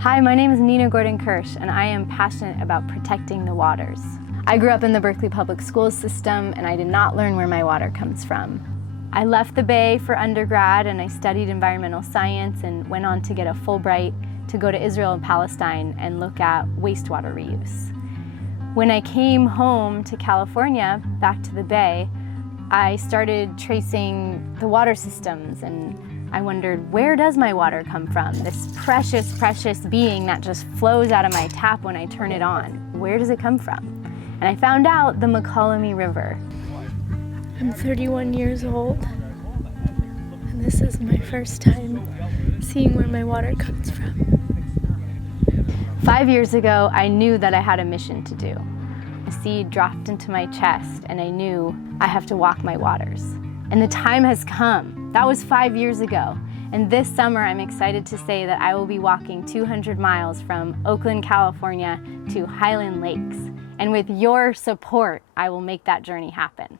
Hi, my name is Gordon-Kirsch, and I am passionate about protecting the waters. I grew up in the Berkeley Public Schools system, and I did not learn where my water comes from. I left the Bay for undergrad, and I studied environmental science and went on to get a Fulbright to go to Israel and Palestine and look at wastewater reuse. When I came home to California, back to the Bay, I started tracing the water systems, and I wondered, where does my water come from? This precious, precious being that just flows out of my tap when I turn it on. Where does it come from? And I found out the McCollum River. I'm 31 years old, and this is my first time seeing where my water comes from. 5 years ago, I knew that I had a mission to do. A seed dropped into my chest, and I knew I have to walk my waters. And the time has come. That was 5 years ago. And this summer, I'm excited to say that I will be walking 200 miles from Oakland, California to Highland Lakes. And with your support, I will make that journey happen.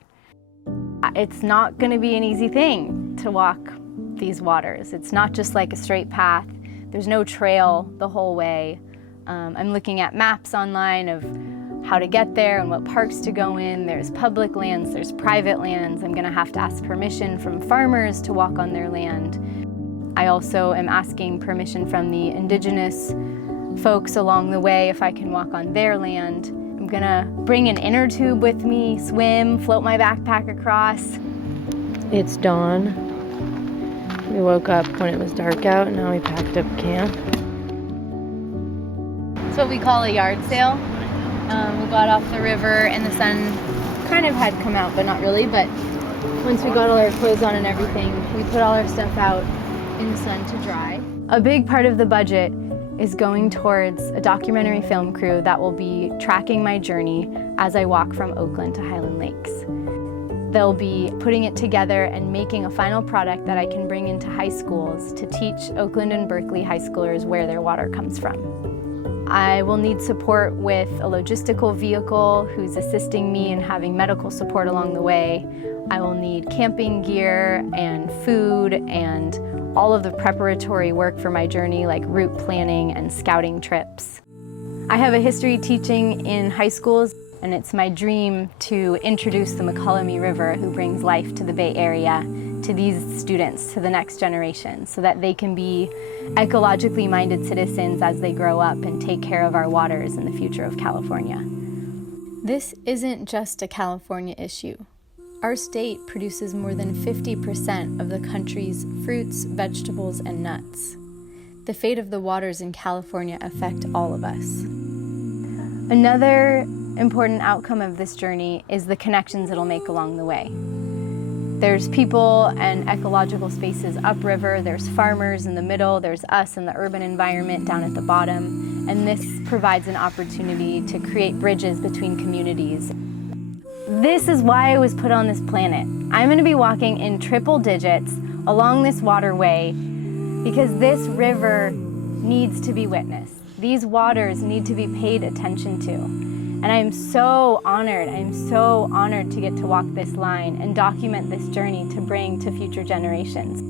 It's not going to be an easy thing to walk these waters. It's not just like a straight path. There's no trail the whole way. I'm looking at maps online of how to get there and what parks to go in. There's public lands, there's private lands. I'm going to have to ask permission from farmers to walk on their land. I also am asking permission from the indigenous folks along the way if I can walk on their land. I'm gonna bring an inner tube with me, swim, float my backpack across. It's dawn. We woke up when it was dark out, and now we packed up camp. It's what we call a yard sale. We got off the river and the sun kind of had come out, but not really. But once we got all our clothes on and everything, we put all our stuff out in the sun to dry. A big part of the budget is going towards a documentary film crew that will be tracking my journey as I walk from Oakland to Highland Lakes. They'll be putting it together and making a final product that I can bring into high schools to teach Oakland and Berkeley high schoolers where their water comes from. I will need support with a logistical vehicle who's assisting me in having medical support along the way. I will need camping gear and food and all of the preparatory work for my journey, like route planning and scouting trips. I have a history teaching in high schools, and it's my dream to introduce the McCollum River, who brings life to the Bay Area, to these students, to the next generation, so that they can be ecologically minded citizens as they grow up and take care of our waters in the future of California. This isn't just a California issue. Our state produces more than 50% of the country's fruits, vegetables, and nuts. The fate of the waters in California affect all of us. Another important outcome of this journey is the connections it'll make along the way. There's people and ecological spaces upriver, there's farmers in the middle, there's us in the urban environment down at the bottom, and this provides an opportunity to create bridges between communities. This is why I was put on this planet. I'm going to be walking in triple digits along this waterway because this river needs to be witnessed. These waters need to be paid attention to. And I'm so honored to get to walk this line and document this journey to bring to future generations.